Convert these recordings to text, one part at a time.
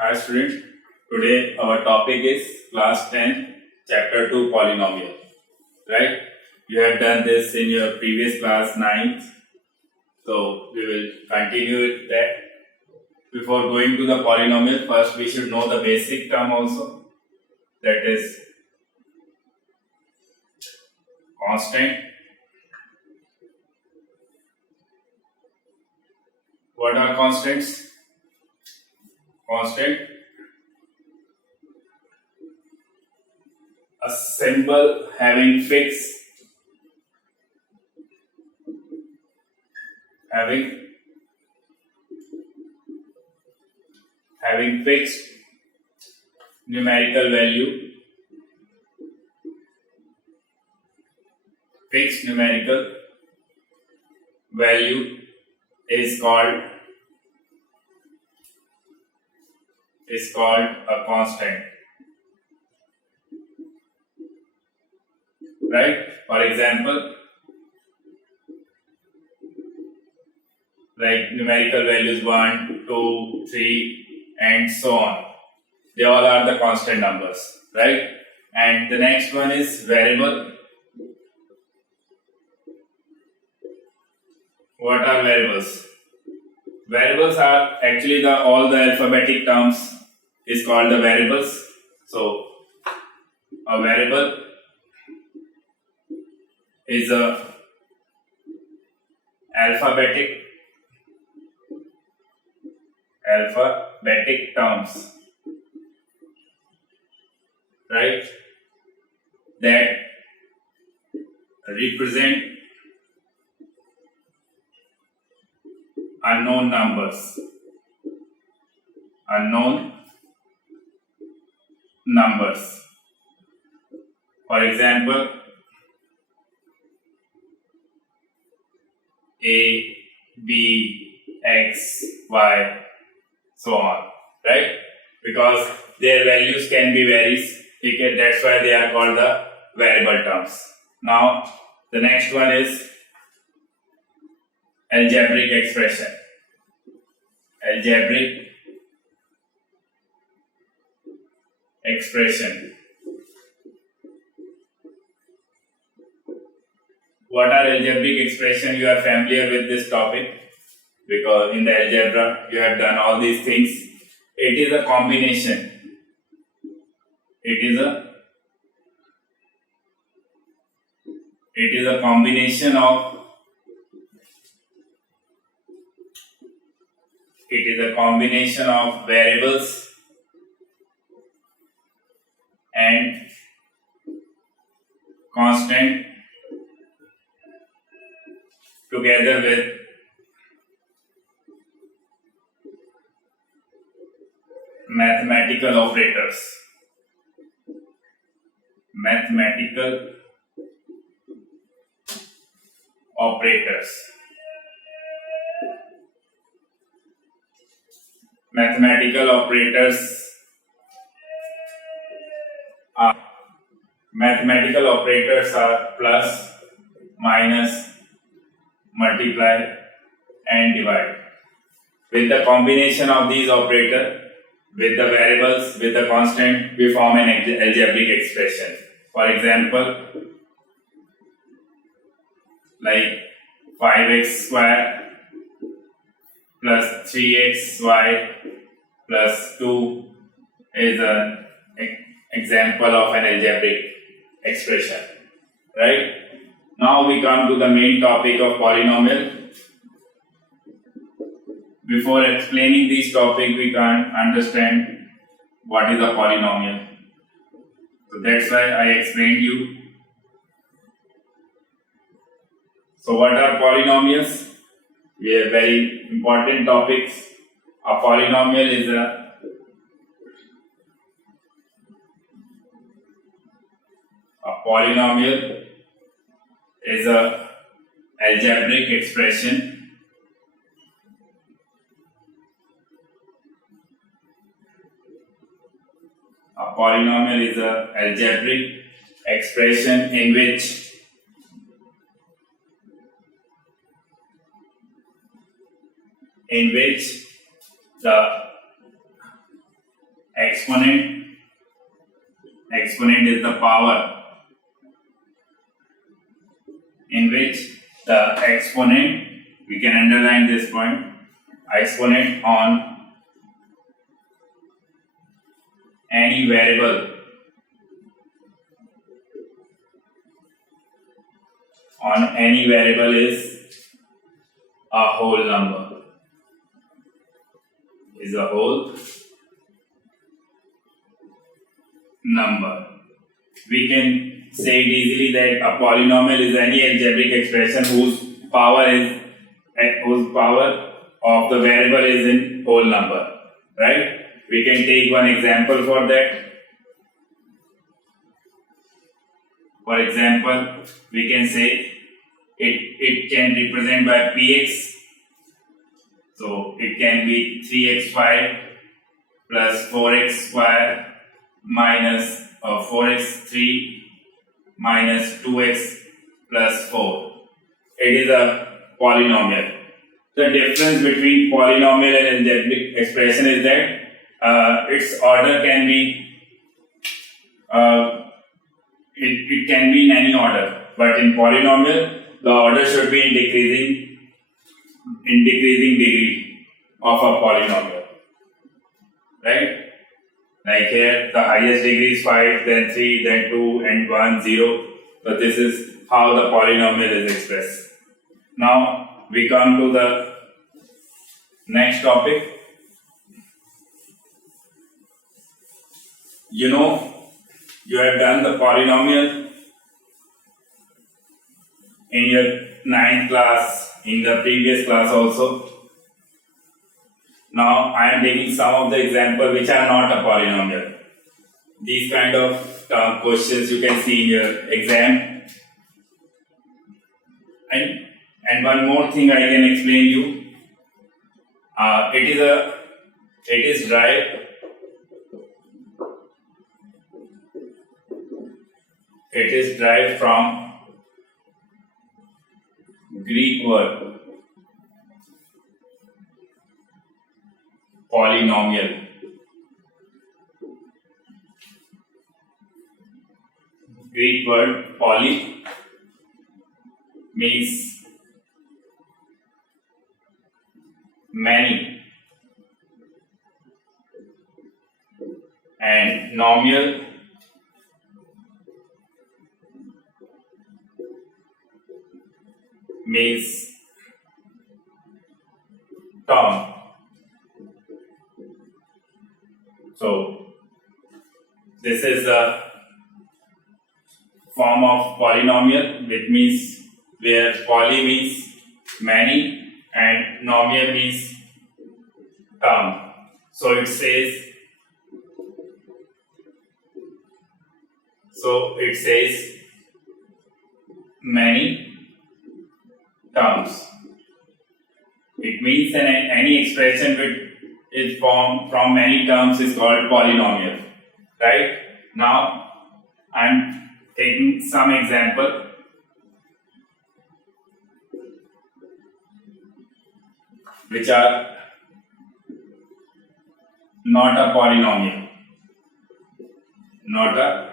Hi students, today our topic is class 10 chapter 2 polynomial, right? You have done this in your previous class 9th, so we will continue with that. Before going to the polynomial, first we should know the basic term also, that is constant. What are constants? Constant, a symbol having fixed numerical value, is called a constant, right? For example, like numerical values 1, 2, 3 and so on. They all are the constant numbers, right? And the next one is variable. What are variables? Variables are actually all the alphabetic terms is called the variables. So a variable is a alphabetic terms, right, that represent unknown numbers. For example, A, B, X, Y, so on, right? Because their values can be varies. That's why they are called the variable terms. Now, the next one is algebraic expression. Algebraic expression. What are algebraic expression? You are familiar with this topic because in the algebra you have done all these things. It is a combination. It is a combination of variables and constant together with mathematical operators. Mathematical operators are plus, minus, multiply and divide. With the combination of these operators, with the variables, with the constant, we form an algebraic expression. For example, like 5x square plus 3xy plus 2 is an example of an algebraic expression, right? Now we come to the main topic of polynomial. Before explaining this topic, we can't understand what is a polynomial. So that's why I explained you. So what are polynomials? We have very important topics. A polynomial is a algebraic expression in which the exponent. Exponent is the power in which the exponent, we can underline this point, exponent on any variable is a whole number, is a whole number. We can say it easily that a polynomial is any algebraic expression whose power of the variable is in whole number, right? We can take one example for that. For example, we can say it can represent by px. So it can be 3x5 plus 4x square minus 4x3 minus 2x plus 4. It is a polynomial. The difference between polynomial and algebraic expression is that its order can be it can be in any order, but in polynomial the order should be in decreasing degree of a polynomial, right? Like here the highest degree is 5, then 3, then 2, and 1, 0. So this is how the polynomial is expressed. Now we come to the next topic. You have done the polynomial in your 9th class, in the previous class also. Now I am taking some of the examples which are not a polynomial. These kind of questions you can see in your exam. And one more thing I can explain you. It is derived from Greek word polynomial. Greek word poly means many, and nomial means term. So this is the form of polynomial, which means where poly means many and nomial means term. So it says many terms. It means any expression which is formed from many terms is called polynomial, right? Now I am taking some example. Which are not a polynomial. Not a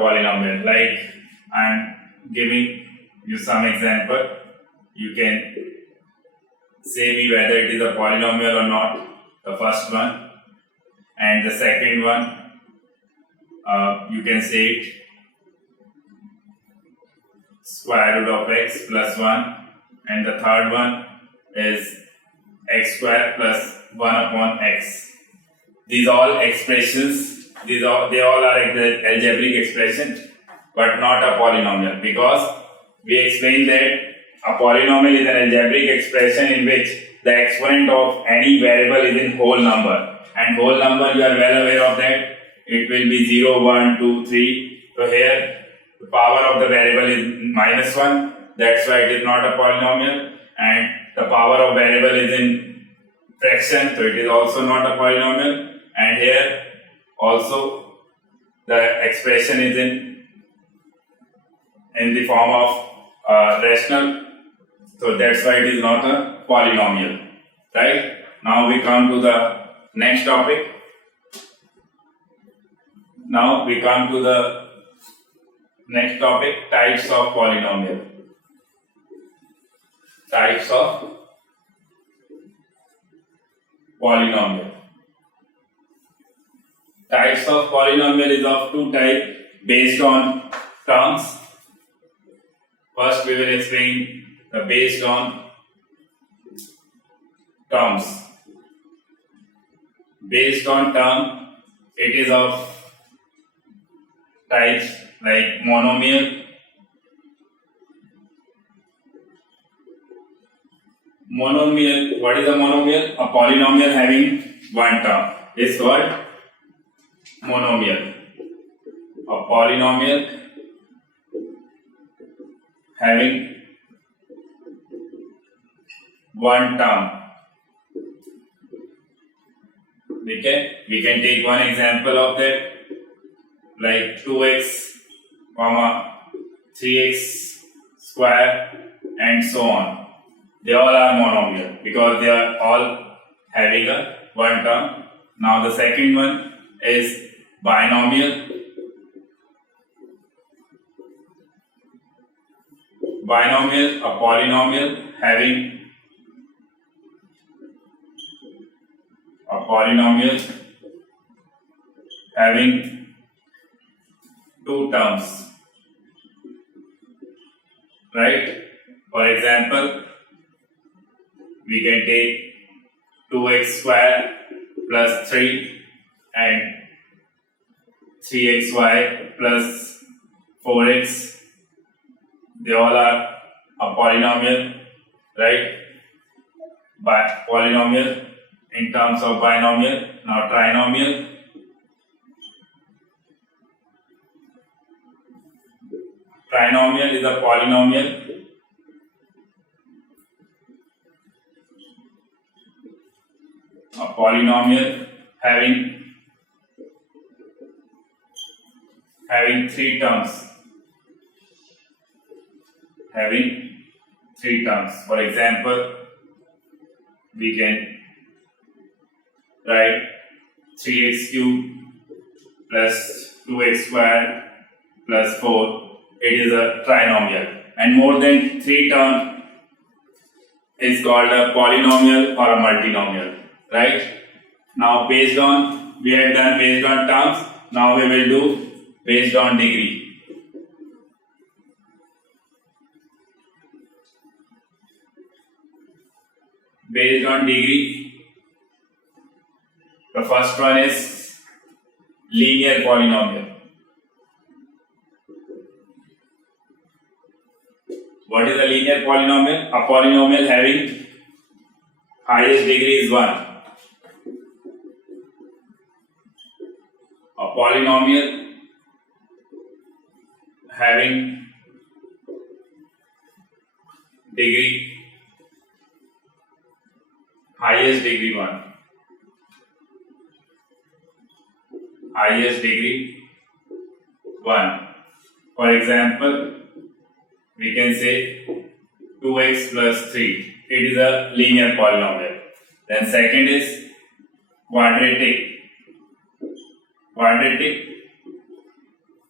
polynomial. Like I am giving you some example. You can say me whether it is a polynomial or not. The first one, and the second one, you can say it square root of x plus 1, and the third one is x square plus 1 upon x. These all expressions, they all are algebraic expressions, but not a polynomial, because we explained that a polynomial is an algebraic expression in which the exponent of any variable is in whole number, and whole number, you are well aware of that, it will be 0, 1, 2, 3. So here the power of the variable is minus 1, that's why it is not a polynomial, and the power of variable is in fraction, so it is also not a polynomial, and here also the expression is in the form of rational, so that's why it is not a polynomial. right? Now we come to the next topic. Now we come to the next topic, types of polynomial. Types of polynomial. Types of polynomial is of two types based on terms. First we will explain the based on terms. Based on term, it is of types like monomial. Monomial, what is a monomial? A polynomial having one term is called monomial. A polynomial having one term. Okay, we can take one example of that, like 2x, 3x square and so on. They all are monomial because they are all having a one term. Now the second one is binomial. Binomial, a polynomial having two terms, right? For example, we can take 2x square plus 3 and 3xy plus 4x. They all are a polynomial, right? But polynomial in terms of binomial. Now trinomial. Trinomial is a polynomial having three terms. For example, we can write 3x cubed plus 2x squared plus 4. It is a trinomial, and more than 3 terms is called a polynomial or a multinomial, right? Now we have done based on terms. Now we will do based on degree. Based on degree, the first one is linear polynomial. What is a linear polynomial? A polynomial having highest degree is 1. A polynomial having degree highest degree 1. Highest degree 1. For example, we can say 2x plus 3. It is a linear polynomial. Then second is quadratic.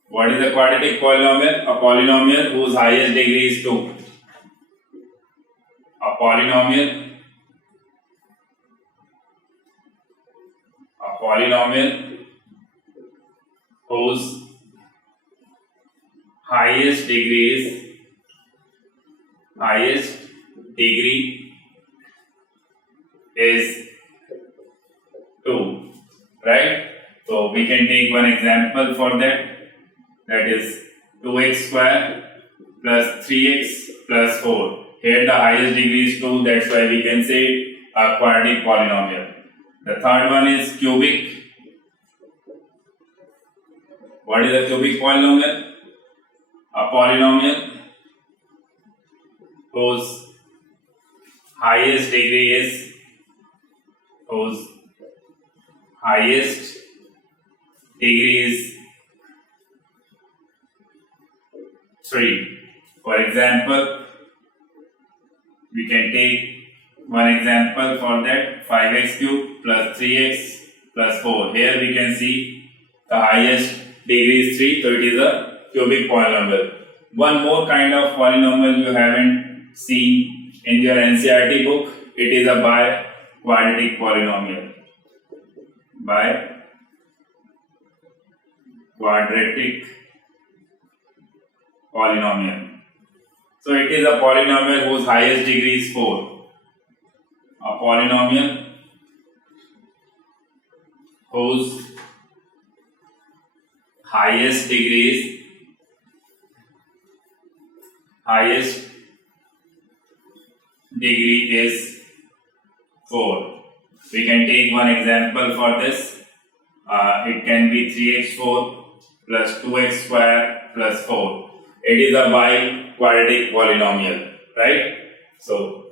What is a quadratic polynomial? A polynomial whose highest degree is 2. A polynomial whose highest degree is 2, right? So we can take one example for that. That is 2x square plus 3x plus 4. Here the highest degree is 2. That's why we can say a quadratic polynomial. The third one is cubic. What is a cubic polynomial? A polynomial whose highest degree is 3. For example, we can take one example for that, 5x cube plus 3x plus 4. Here we can see the highest degree is 3, so it is a cubic polynomial. One more kind of polynomial you haven't seen in your NCERT book, it is a bi-quadratic polynomial. Bi-quadratic polynomial. So it is a polynomial whose highest degree is 4. A polynomial whose highest degree is 4. We can take one example for this. It can be 3x4 plus 2x square plus 4. It is a bi-quadratic polynomial, right? So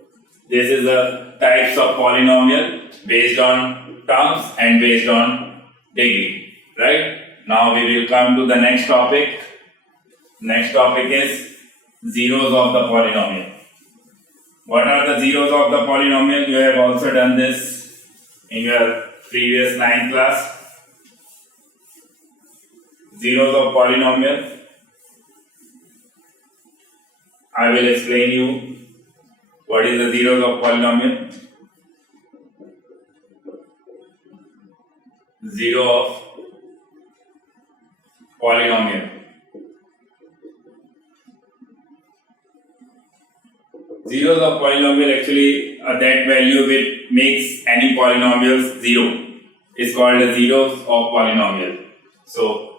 this is the types of polynomial based on terms and based on degree, right? Now we will come to the next topic. Next topic is zeros of the polynomial. What are the zeros of the polynomial? You have also done this in your previous 9th class. Zeros of polynomial. I will explain you what is the zeros of polynomial. Zero of polynomial. Zeros of polynomial actually that value which makes any polynomial zero is called the zeros of polynomial. So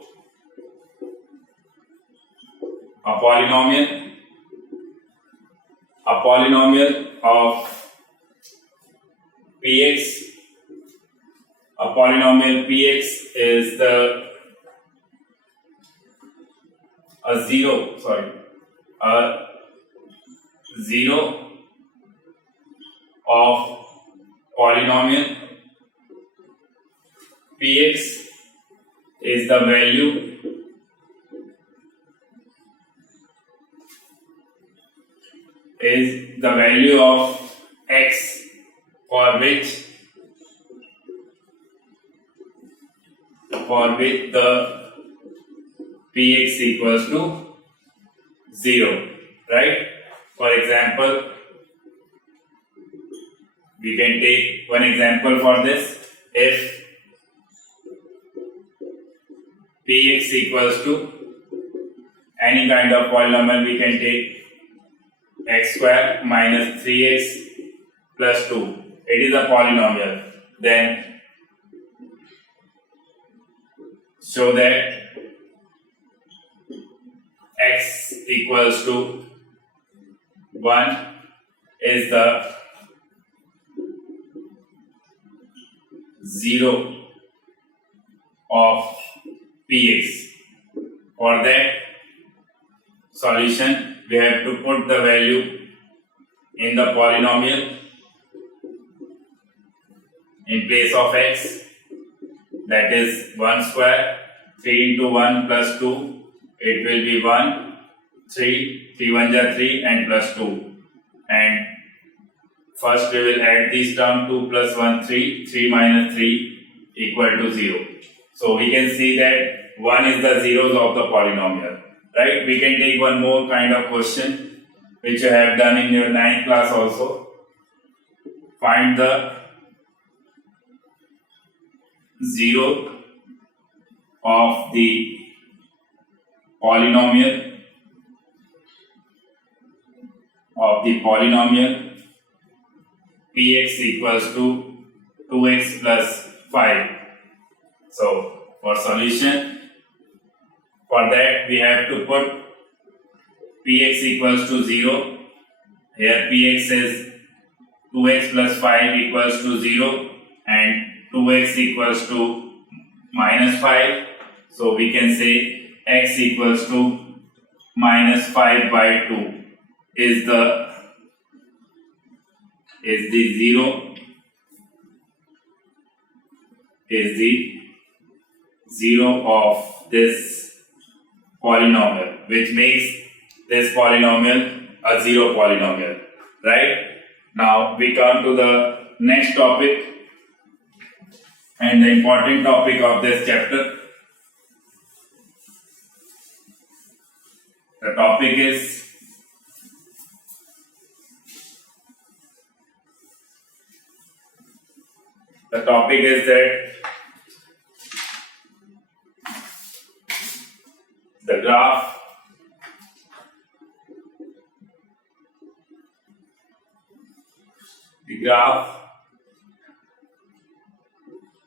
a polynomial of px, a polynomial px is a zero of polynomial. Px is the value of x for which the px equals to 0, right? For example, we can take one example for this. If px equals to any kind of polynomial, we can take x square minus 3x plus 2. It is a polynomial. Then show that x equals to 1 is the zero of px. For that solution, we have to put the value in the polynomial in place of x, that is 1 square. 3 into 1 plus 2, it will be 1, 3, 3 1 ja 3 and plus 2. And first we will add these terms, 2 plus 1, 3, 3 minus 3 equal to 0. So we can see that 1 is the zeros of the polynomial, right? We can take one more kind of question which you have done in your 9th class also. Find the zero of the polynomial px equals to 2x plus 5. So for solution, for that we have to put px equals to 0. Here px is 2x plus 5 equals to 0 and 2x equals to minus 5. So we can say x equals to minus 5 by 2 is the zero of this polynomial, which makes this polynomial a zero polynomial, right? Now we come to the next topic and the important topic of this chapter. The topic is that the graph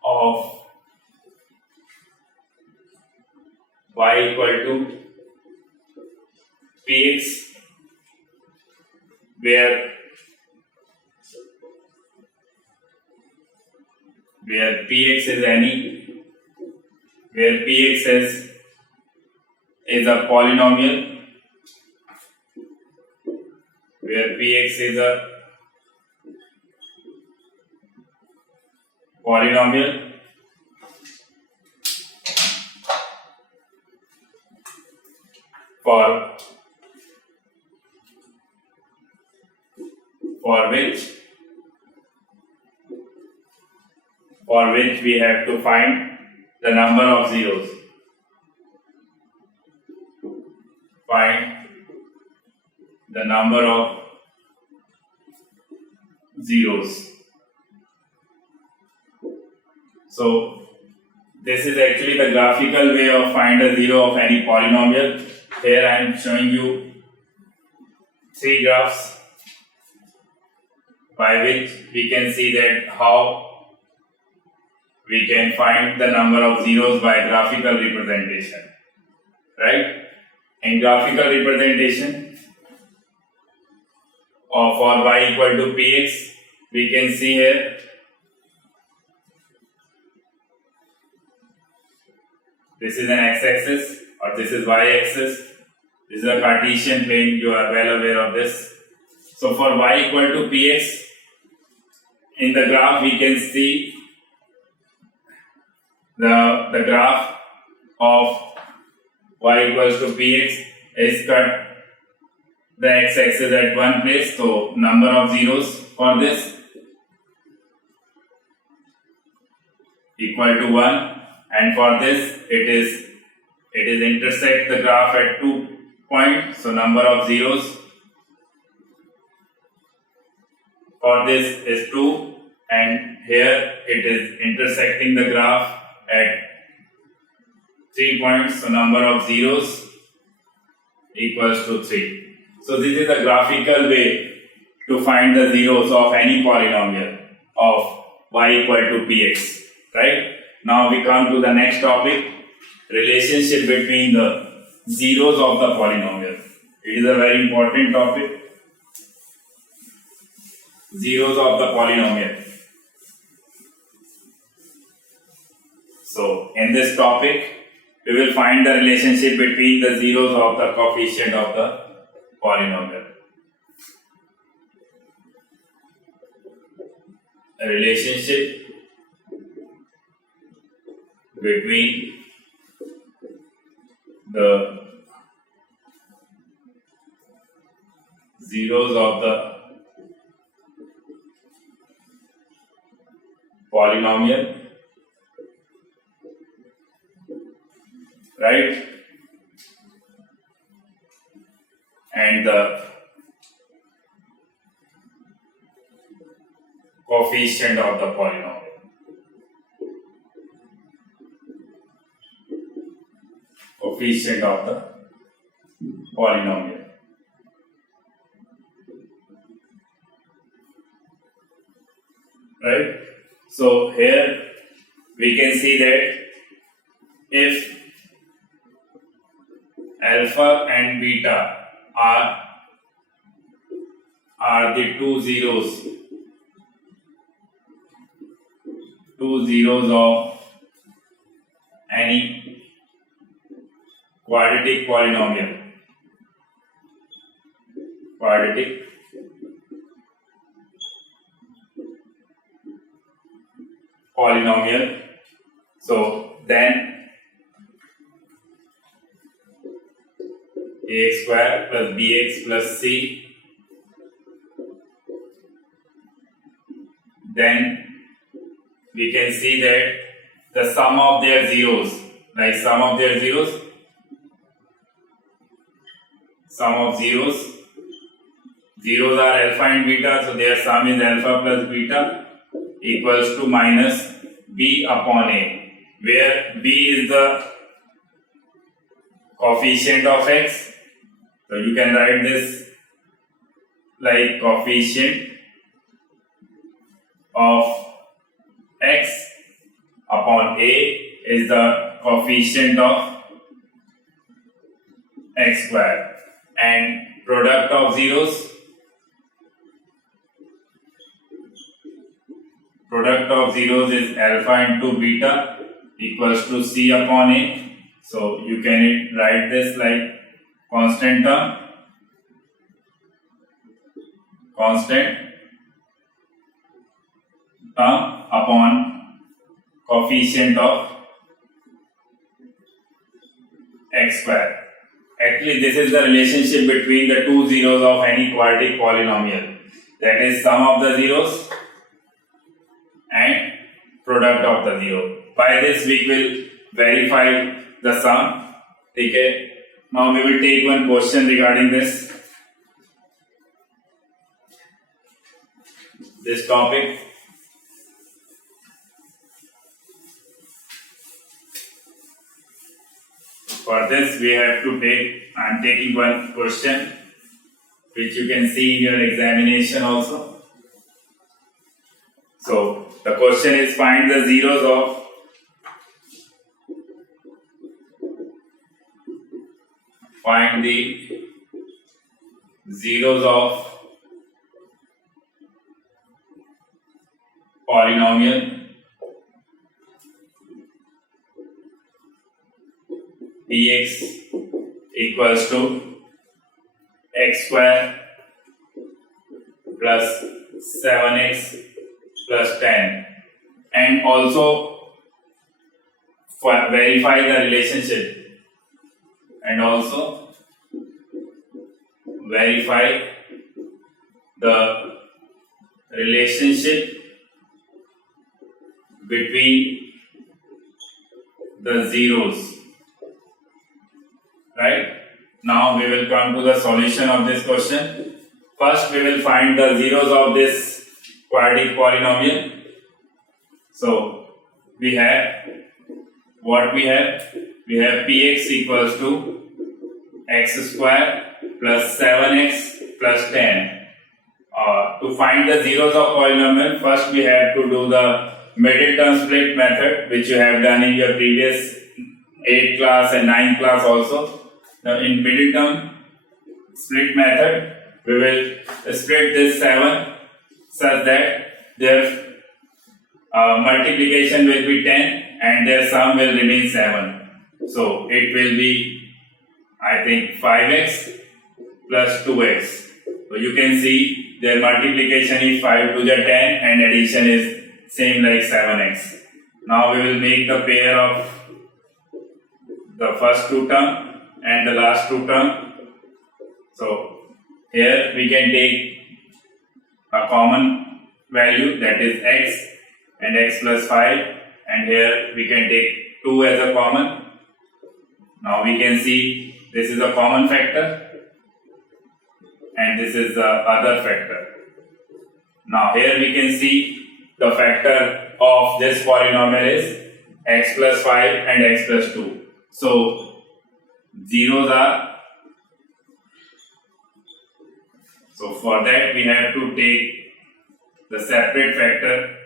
of y equal to px where px is a polynomial, for which we have to find the number of zeros. Find the number of zeros. So this is actually the graphical way of find a zero of any polynomial. Here I am showing you three graphs by which we can see that how we can find the number of zeros by graphical representation, right? In graphical representation of for y equal to px, we can see here this is an x-axis or this is y-axis. This is a Cartesian plane, you are well aware of this. So for y equal to px, in the graph we can see the graph of y equals to px is cut the x-axis at one place, so number of zeros for this equal to 1, and for this it is intersect the graph at 2 points, so number of zeros for this is 2, and here it is intersecting the graph at 3 points, so number of zeros equals to 3. So this is a graphical way to find the zeros of any polynomial of y equal to px, right? Now we come to the next topic, relationship between the zeros of the polynomial. It is a very important topic. Zeros of the polynomial. So in this topic, we will find the relationship between the zeros of the coefficient of the polynomial. A relationship between the zeros of the polynomial, right, and the coefficient of the polynomial. Coefficient of the polynomial. Right? So here we can see that if alpha and beta are the two zeros of any quadratic polynomial. So then ax square plus bx plus c then we can see that the sum of their zeros, like sum of zeros are alpha and beta, so their sum is alpha plus beta equals to minus b upon a, where b is the coefficient of x. So you can write this like coefficient of x upon a is the coefficient of x square, and product of zeros is alpha into beta equals to c upon a. So you can write this like constant term upon coefficient of x square. Actually, this is the relationship between the two zeros of any quadratic polynomial, that is sum of the zeros and product of the zero. By this we will verify the sum. Okay. Now we will take one question regarding this topic. For this we have to I am taking one question which you can see in your examination also. So the question is, find the zeros of polynomial px equals to x square plus 7x plus 10, and also verify the relationship between the zeros. Right? Now we will come to the solution of this question. First we will find the zeros of this quadratic polynomial. So we have px equals to x square plus 7x plus 10. To find the zeros of polynomial, first we have to do the middle term split method, which you have done in your previous 8th class and 9th class also. Now in middle term split method, we will split this 7 such that their multiplication will be 10 and their sum will remain 7. So it will be, I think, 5x plus 2x. So you can see their multiplication is 5 to the 10 and addition is same like 7x. Now we will make the pair of the first two term and the last two term. So here we can take a common value, that is x and x plus 5, and here we can take 2 as a common. Now we can see this is a common factor and this is the other factor. Now here we can see the factor of this polynomial is x plus 5 and x plus 2. So zeros are, so for that we have to take the separate factor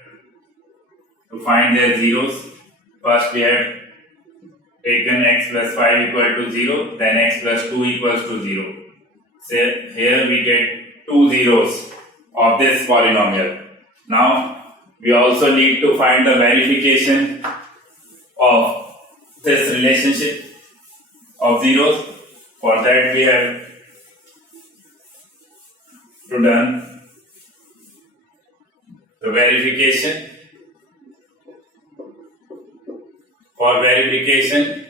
to find their zeros. First we have taken x plus 5 equal to 0, then x plus 2 equals to 0. So here we get 2 zeros of this polynomial. Now we also need to find the verification of this relationship of zeros. For that we have to done the verification. For verification,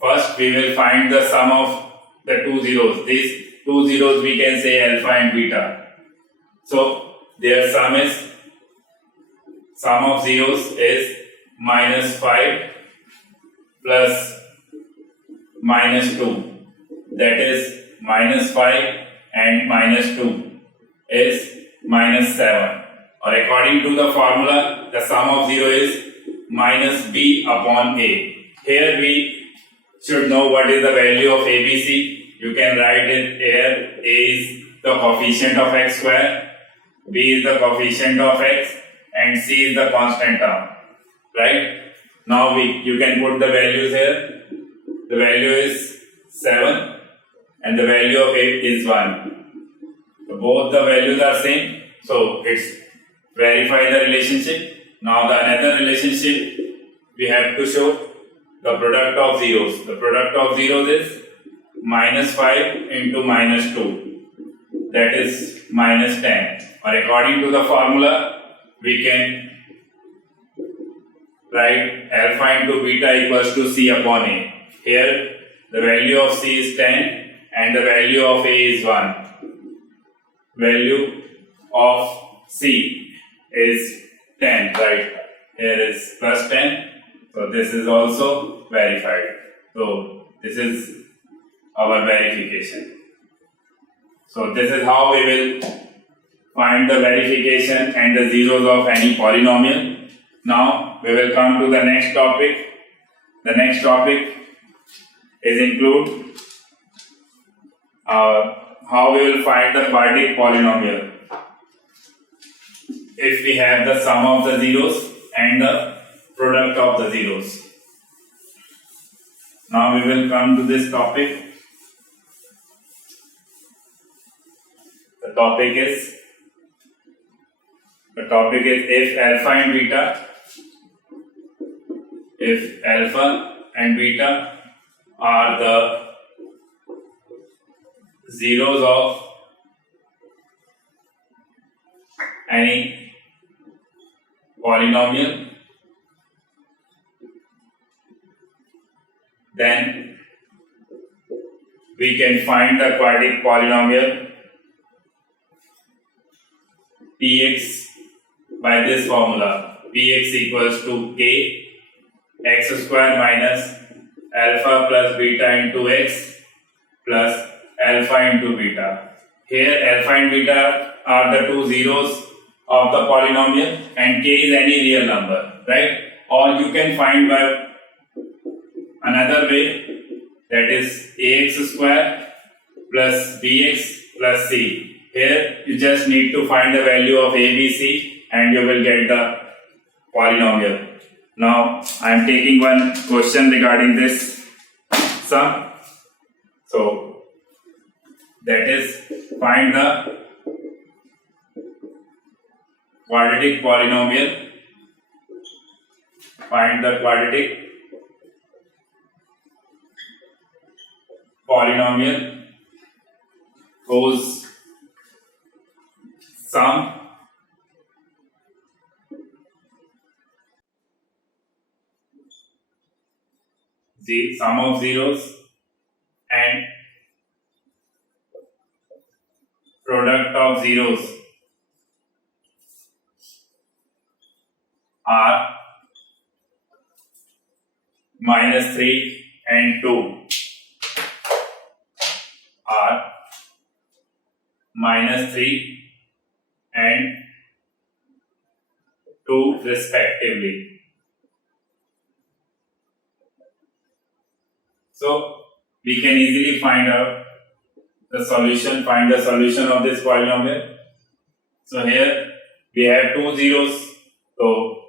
first we will find the sum of the two zeros. These two zeros we can say alpha and beta. So their sum of zeros is minus 5 plus minus 2. That is minus 5 and minus 2 is minus 7. Or according to the formula, the sum of 0 is minus b upon a. Here we should know what is the value of ABC. You can write it here. A is the coefficient of x square, b is the coefficient of x, and c is the constant term. Right? Now you can put the values here. The value is 7 and the value of 8 is 1. So both the values are same. So it's verify the relationship. Now the another relationship we have to show the product of zeros. The product of zeros is minus 5 into minus 2. That is minus 10. Or according to the formula, we can write alpha into beta equals to c upon a. Here the value of c is 10 and the value of a is 1. Value of c is 10, right? Here is plus 10. So this is also verified. So this is our verification. So this is how we will find the verification and the zeros of any polynomial. Now we will come to the next topic. The next topic is include how we will find the quadratic polynomial if we have the sum of the zeros and the product of the zeros. Now we will come to this topic. The topic is if alpha and beta are the zeros of any polynomial, then we can find the quadratic polynomial px by this formula. Px equals to k x square minus alpha plus beta into x plus alpha into beta. Here alpha and beta are the two zeros of the polynomial and k is any real number, right? Or you can find by another way, that is ax square plus bx plus c. Here you just need to find the value of ABC and you will get the polynomial. Now I am taking one question regarding this sum. So that is find the quadratic polynomial. Find the quadratic polynomial whose sum the sum of zeros and product of zeros are minus 3 and 2 are minus 3 and 2 respectively. So we can easily find out the solution, find the solution of this polynomial. So here we have two zeros. So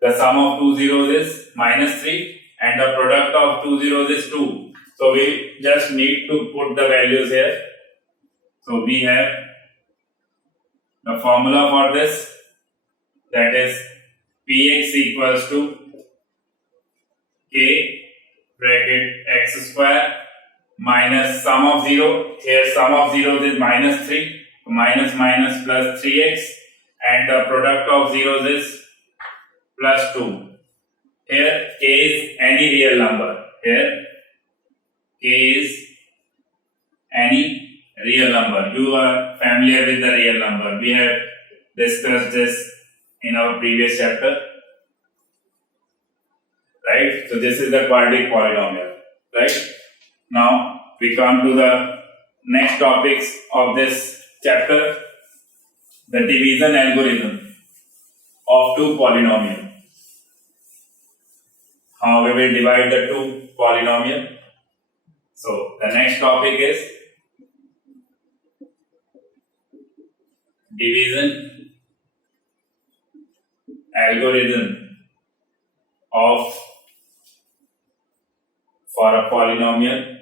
the sum of two zeros is minus 3 and the product of two zeros is 2. So we just need to put the values here. So we have the formula for this, that is px equals to k bracket x square minus sum of 0. Here sum of zeros is minus 3, minus minus plus 3x, and the product of zeros is plus 2. Here k is any real number. Here k is any real number. You are familiar with the real number. We have discussed this in our previous chapter, right? So this is the quadratic polynomial, right? Now we come to the next topics of this chapter, the division algorithm of two polynomials. How we will divide the two polynomial. So the next topic is division algorithm of for a polynomial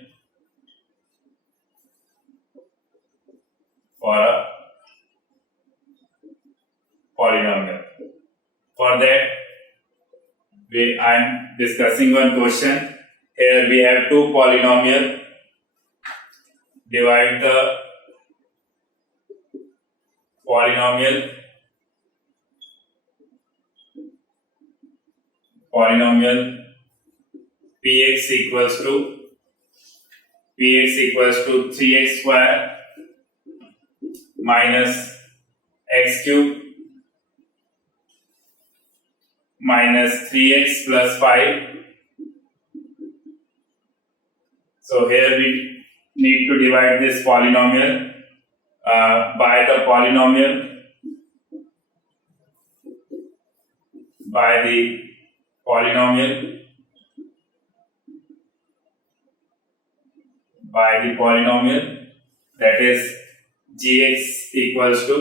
For that, I am discussing one question. Here we have two polynomial. Divide the polynomial px equals to 3x square minus x cube minus 3x plus 5. So here we need to divide this polynomial by the polynomial that is gx equals to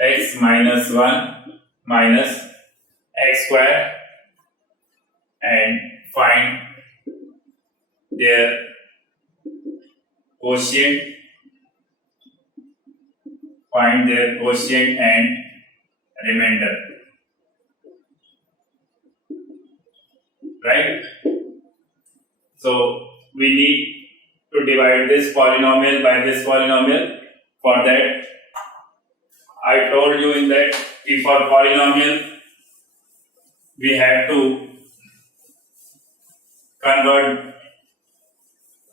x minus 1 minus x square, and find their quotient and remainder, right? So we need to divide this polynomial by this polynomial. For that, I told you in that if for polynomial we have to convert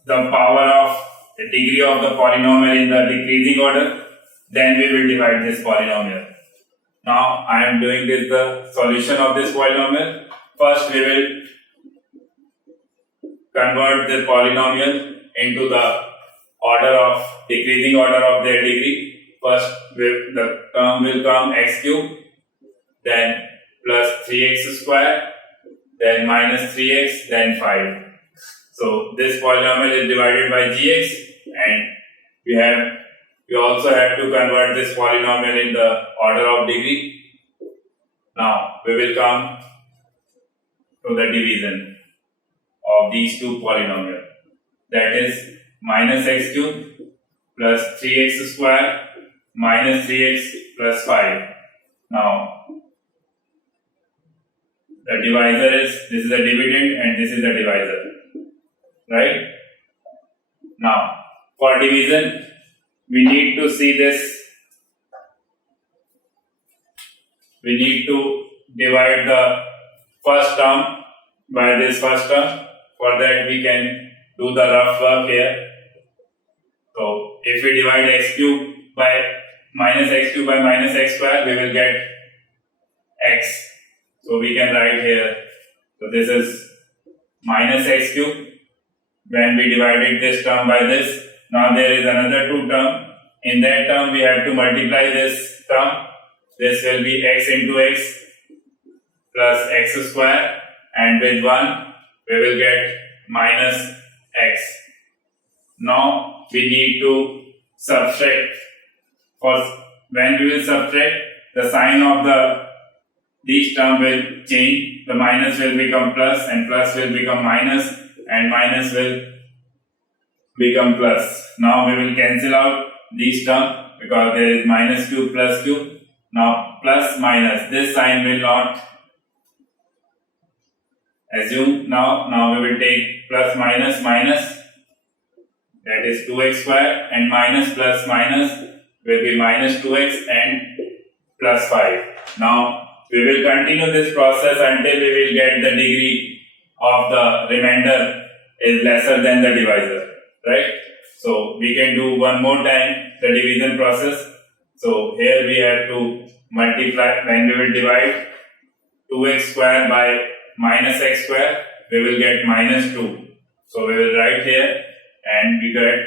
the power of the degree of the polynomial in the decreasing order, then we will divide this polynomial. Now I am doing this the solution of this polynomial. First we will convert the polynomial into the decreasing order of their degree. First the term will come x cube, then plus 3x square, then minus 3x, then 5. So this polynomial is divided by gx, and we also have to convert this polynomial in the order of degree. Now we will come to the division of these two polynomials, that is minus x cube plus 3x square minus 3x plus 5. Now the divisor this is the dividend and this is the divisor, right? Now for division we need to see this. We need to divide the first term by this first term. For that we can do the rough work here. So if we divide x cube by minus x square, we will get x. So we can write here. So this is minus x cube. When we divided this term by this, now there is another two term. In that term we have to multiply this term. This will be x into x plus x square, and with 1 we will get minus x. Now we need to subtract. First, when we will subtract, the sign of these term will change. The minus will become plus, and plus will become minus, and minus will become plus. Now we will cancel out these terms because there is minus cube plus cube. Now plus minus, this sign will not assume. Now we will take plus minus minus, that is 2x square, and minus plus minus will be minus 2x and plus 5. Now we will continue this process until we will get the degree of the remainder is lesser than the divisor, right? So we can do one more time the division process. So here we have to multiply. When we will divide 2x square by minus x square, we will get minus 2. So we will write here and we get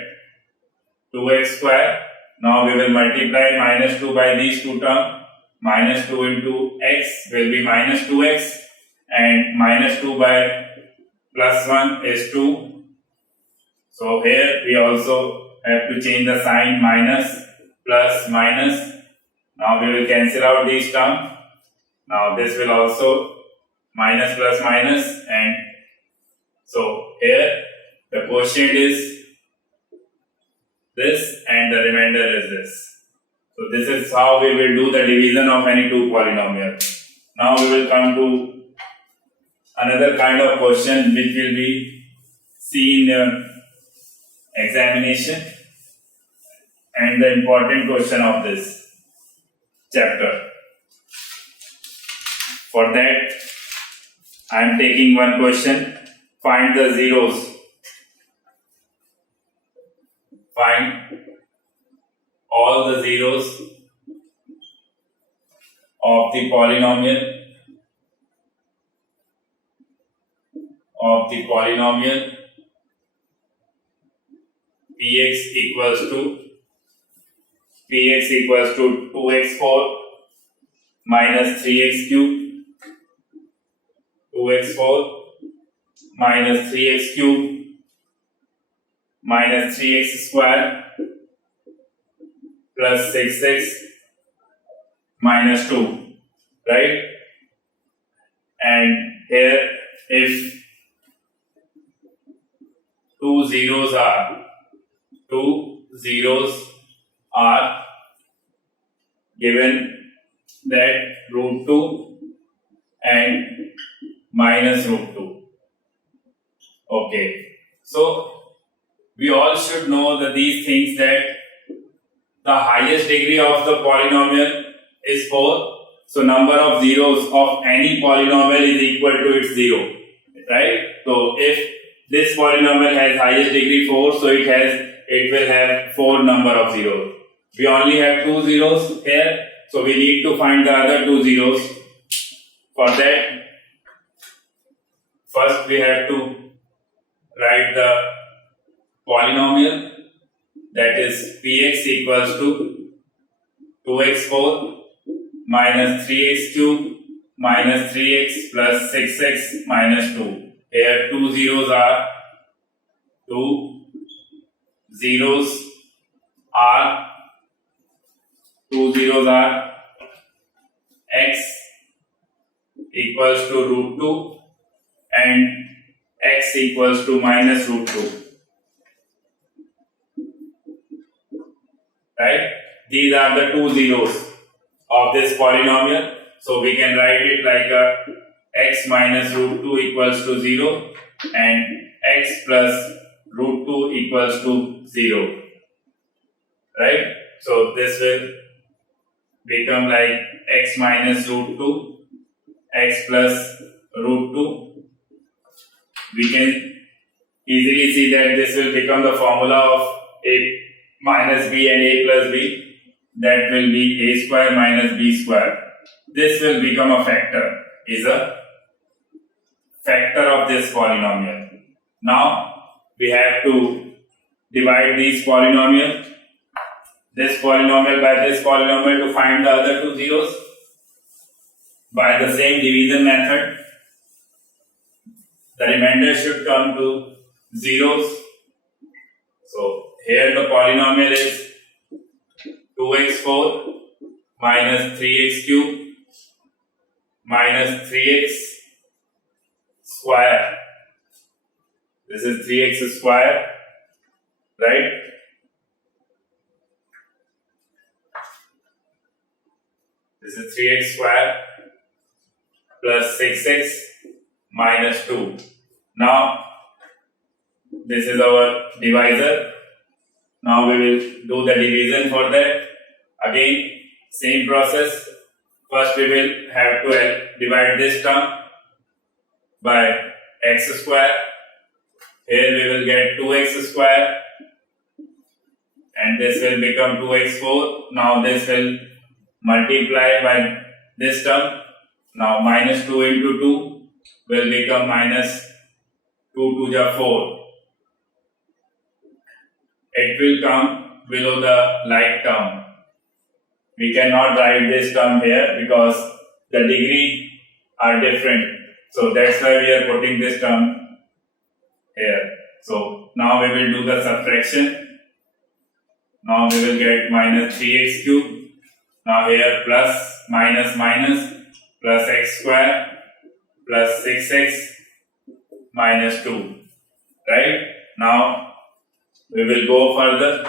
2x square. Now we will multiply minus 2 by these two terms. Minus 2 into x will be minus 2x, and minus 2 by plus 1 is 2. So here we also have to change the sign, minus plus minus. Now we will cancel out these terms. Now this will also minus plus minus, and so here the quotient is this and the remainder is this. So this is how we will do the division of any two polynomials. Now we will come to another kind of question which will be seen in your examination and the important question of this chapter. For that, I am taking one question. Find the zeros. Find all the zeros of the polynomial px equals to 2x4 minus 3x cube, 2x4 minus 3x cube minus 3x square plus 6x minus 2, right? And here if two zeros are given, that root 2 and minus root 2. Okay, so we all should know that these things, that the highest degree of the polynomial is 4. So number of zeros of any polynomial is equal to its 0, right? So if this polynomial has highest degree 4, so it will have 4 number of zeros. We only have 2 zeros here, so we need to find the other 2 zeros. For that, first we have to write the polynomial, that is px equals to 2x4 minus 3x cube minus 3x plus 6x minus 2. Here two zeros are x equals to root 2 and x equals to minus root 2. Right? These are the two zeros of this polynomial. So we can write it like a x minus root 2 equals to 0 and x plus root 2 equals to 0. Right? So this will become like x minus root 2, x plus root 2. We can easily see that this will become the formula of a minus b and a plus b. That will be a square minus b square. This will become a factor, is a factor of this polynomial. Now we have to divide these polynomials, this polynomial by this polynomial, to find the other two zeros by the same division method. The remainder should come to zeros. So here the polynomial is 2x4 minus 3x cube minus 3x square. This is 3x square, right? This is 3x square plus 6x minus 2. Now this is our divisor. Now we will do the division for that. Again, same process. First we will have to divide this term by x square. Here we will get 2x square and this will become 2x4. Now this will multiply by this term. Now minus 2 into 2 will become minus 2 to the 4. It will come below the like term. We cannot write this term here because the degree are different. So that's why we are putting this term here. So now we will do the subtraction. Now we will get minus 3x cube. Now here plus minus minus plus x square plus 6x minus 2. Right? Now we will go further.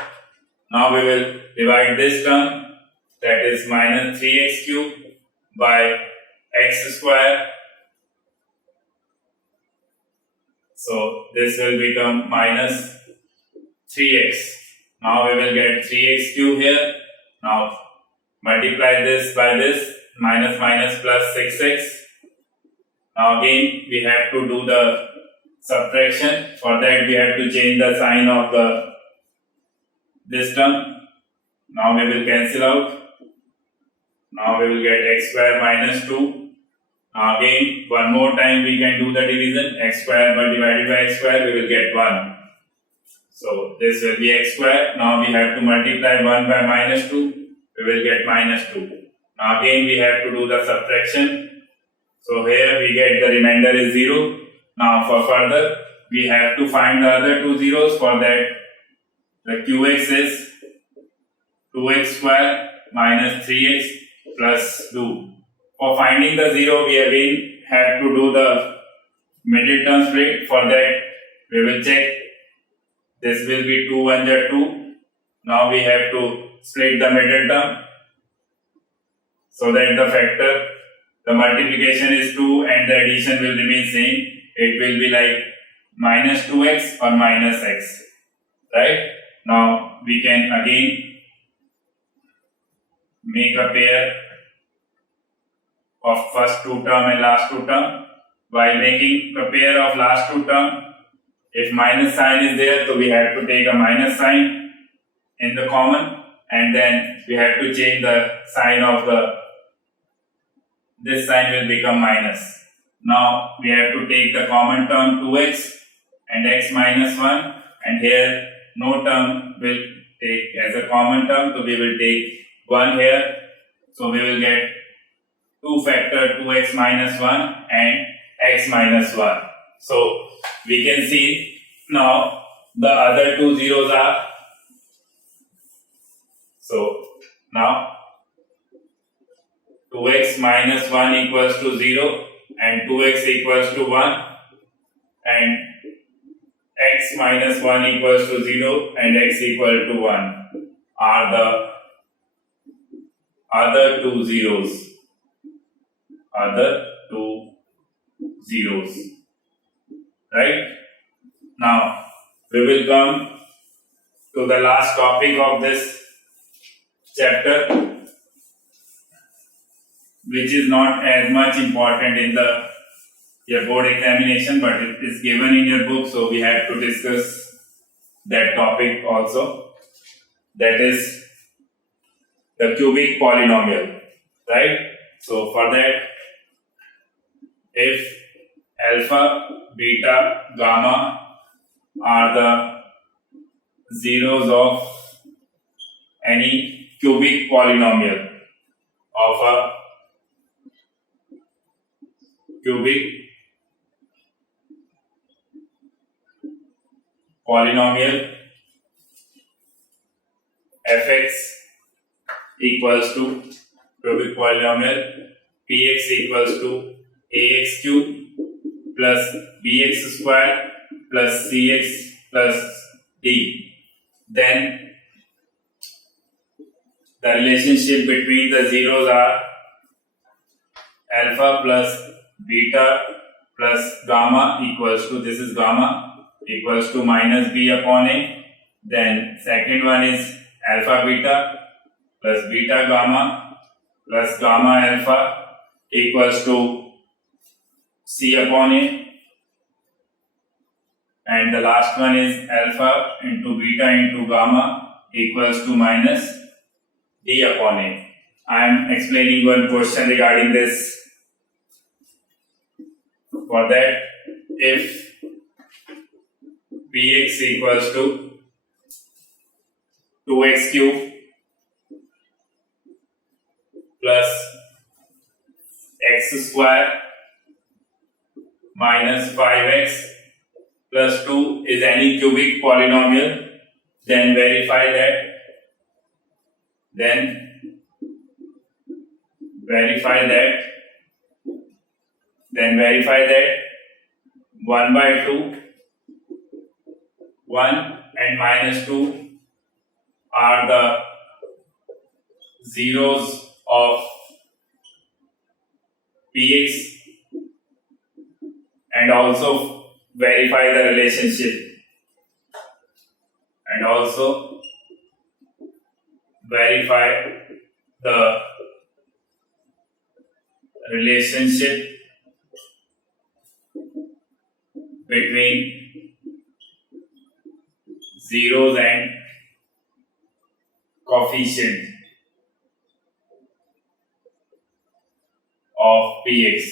Now we will divide this term, that is minus 3x cube by x square. So this will become minus 3x. Now we will get 3x cube here. Now multiply this by this, minus minus plus 6x. Now again we have to do the subtraction. For that we have to change the sign of this term. Now we will cancel out. Now we will get x square minus 2. Now again one more time we can do the division. X square but divided by x square we will get 1. So this will be x square. Now we have to multiply 1 by minus 2. We will get minus 2. Now again we have to do the subtraction. So here we get the remainder is 0. Now for further we have to find the other two zeros. For that the qx is 2x square minus 3x plus 2. For finding the 0 we again have to do the middle term split. For that we will check. This will be 2 under 2. Now we have to split the middle term so that the factor, the multiplication is 2 and the addition will remain same. It will be like minus 2x or minus x. Right? Now we can again make a pair of first two term and last two term. While making a pair of last two term, if minus sign is there, so we have to take a minus sign in the common, and then we have to change the sign of this sign will become minus. Now we have to take the common term 2x and x minus 1, and here no term will take as a common term, so we will take 1 here. So we will get 2 factor 2x minus 1 and x minus 1. So we can see now the other two zeros are, so now 2x minus 1 equals to 0 and 2x equals to 1 and x minus 1 equals to 0 and x equal to 1 are the other two zeros. Other two zeros. Right? Now we will come to the last topic of this chapter, which is not as much important in your board examination, but it is given in your book, so we have to discuss that topic also. That is the cubic polynomial. Right? So for that, if alpha, beta, gamma are the zeros of any cubic polynomial of a cubic polynomial fx equals to cubic polynomial px equals to ax cube plus bx square plus cx plus d, then the relationship between the zeros are alpha plus beta plus gamma equals to, this is gamma, equals to minus b upon a. Then second one is alpha beta plus beta gamma plus gamma alpha equals to c upon a. And the last one is alpha into beta into gamma equals to minus d upon a. I am explaining one question regarding this. For that, if px equals to 2x cube plus x square minus 5x plus 2 is any cubic polynomial, then verify that. Then verify that 1 by 2, 1 and minus 2 are the zeros of px, and also verify the relationship, and also verify the relationship between zeros and coefficient of px,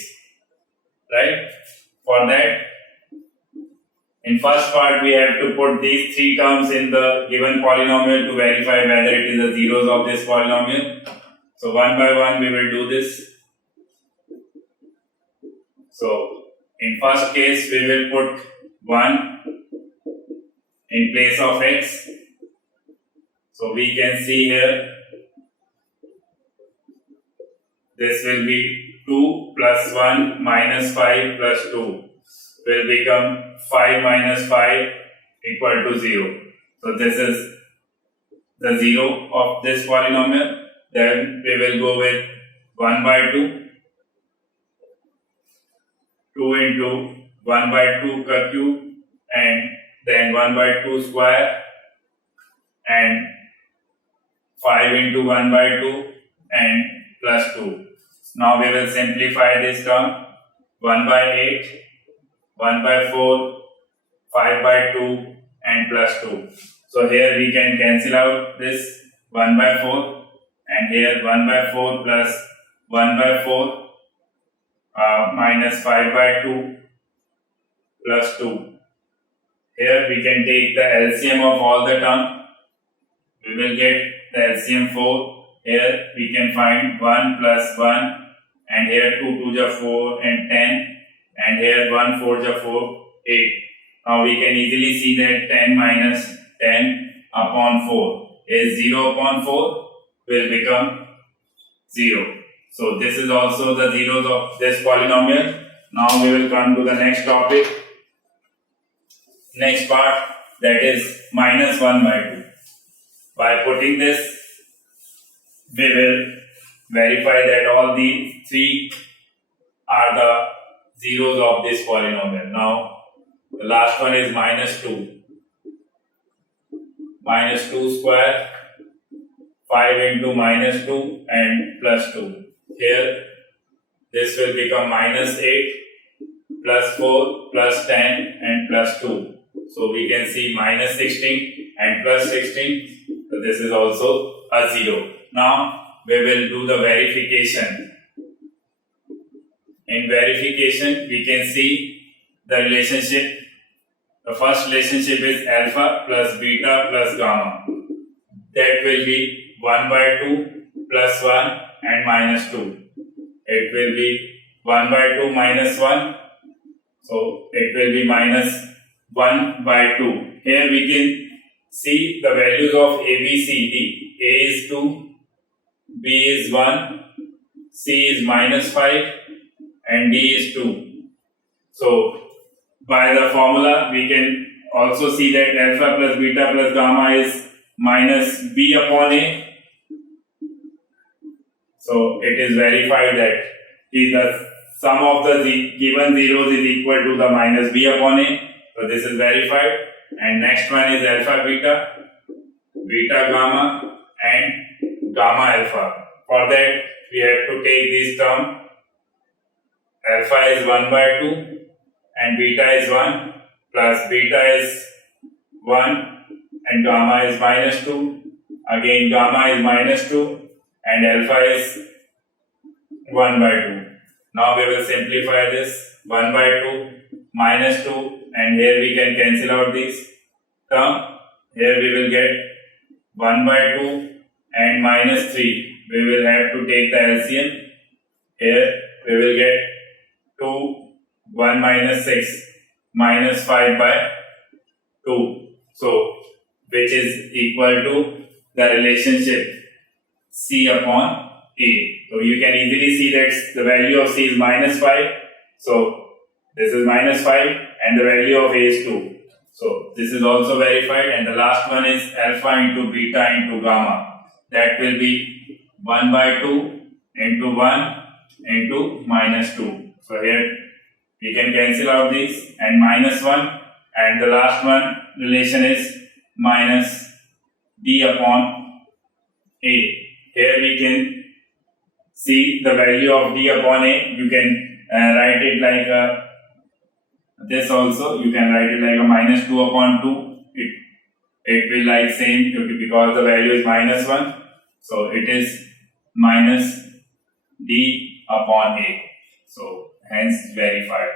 right? For that, in first part we have to put these three terms in the given polynomial to verify whether it is the zeros of this polynomial. So one by one we will do this. So in first case we will put 1 in place of x. So we can see here this will be 2 plus 1 minus 5 plus 2 will become 5 minus 5 equal to 0. So this is the 0 of this polynomial. Then we will go with 1 by 2. 2 into 1 by 2 ka cube, and then 1 by 2 square, and 5 into 1 by 2 and plus 2. Now we will simplify this term. 1 by 8, 1 by 4, 5 by 2 and plus 2. So here we can cancel out this 1 by 4, and here 1 by 4 plus 1 by 4 minus 5 by 2 plus 2. Here we can take the LCM of all the terms. We will get the LCM 4. Here we can find 1 plus 1, and here 2 2 ja 4 and 10, and here 1 4 ja 4, 8. Now we can easily see that 10 minus 10 upon 4 is 0 upon 4 will become 0. So this is also the zeros of this polynomial. Now we will come to the next topic, next part, that is minus 1 by 2. By putting this, we will verify that all these three are the zeros of this polynomial. Now the last one is minus 2. Minus 2 square, 5 into minus 2 and plus 2. Here this will become minus 8 plus 4 plus 10 and plus 2. So we can see minus 16 and plus 16. So this is also a 0. Now we will do the verification. In verification we can see the relationship. The first relationship is alpha plus beta plus gamma. That will be 1 by 2 plus 1 and minus 2. It will be 1 by 2 minus 1. So it will be minus 1 by 2. Here we can see the values of A, B, C, D. A is 2, B is 1, C is minus 5 and D is 2. So by the formula we can also see that alpha plus beta plus gamma is minus B upon A. So it is verified that the sum of the given zeros is equal to the minus B upon A. So this is verified. And next one is alpha beta, beta gamma and gamma alpha. For that we have to take this term. Alpha is 1 by 2 and beta is 1 plus beta is 1 and gamma is minus 2. Again gamma is minus 2 and alpha is 1 by 2. Now we will simplify this. 1 by 2 minus 2, and here we can cancel out this term. Here we will get 1 by 2 and minus 3. We will have to take the LCM. Here we will get 2, 1 minus 6, minus 5 by 2. So, which is equal to the relationship C upon A. So, you can easily see that the value of C is minus 5. So, this is minus 5 and the value of A is 2. So, this is also verified, and the last one is alpha into beta into gamma. That will be 1 by 2 into 1 into minus 2. So, here we can cancel out these and minus 1, and the last one relation is minus D upon A. Here we can see the value of D upon A. You can write it like this also. You can write it like a minus 2 upon 2. It will like same because the value is minus 1. So it is minus D upon A. So hence verified.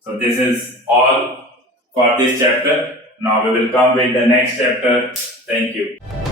So this is all for this chapter. Now we will come with the next chapter. Thank you.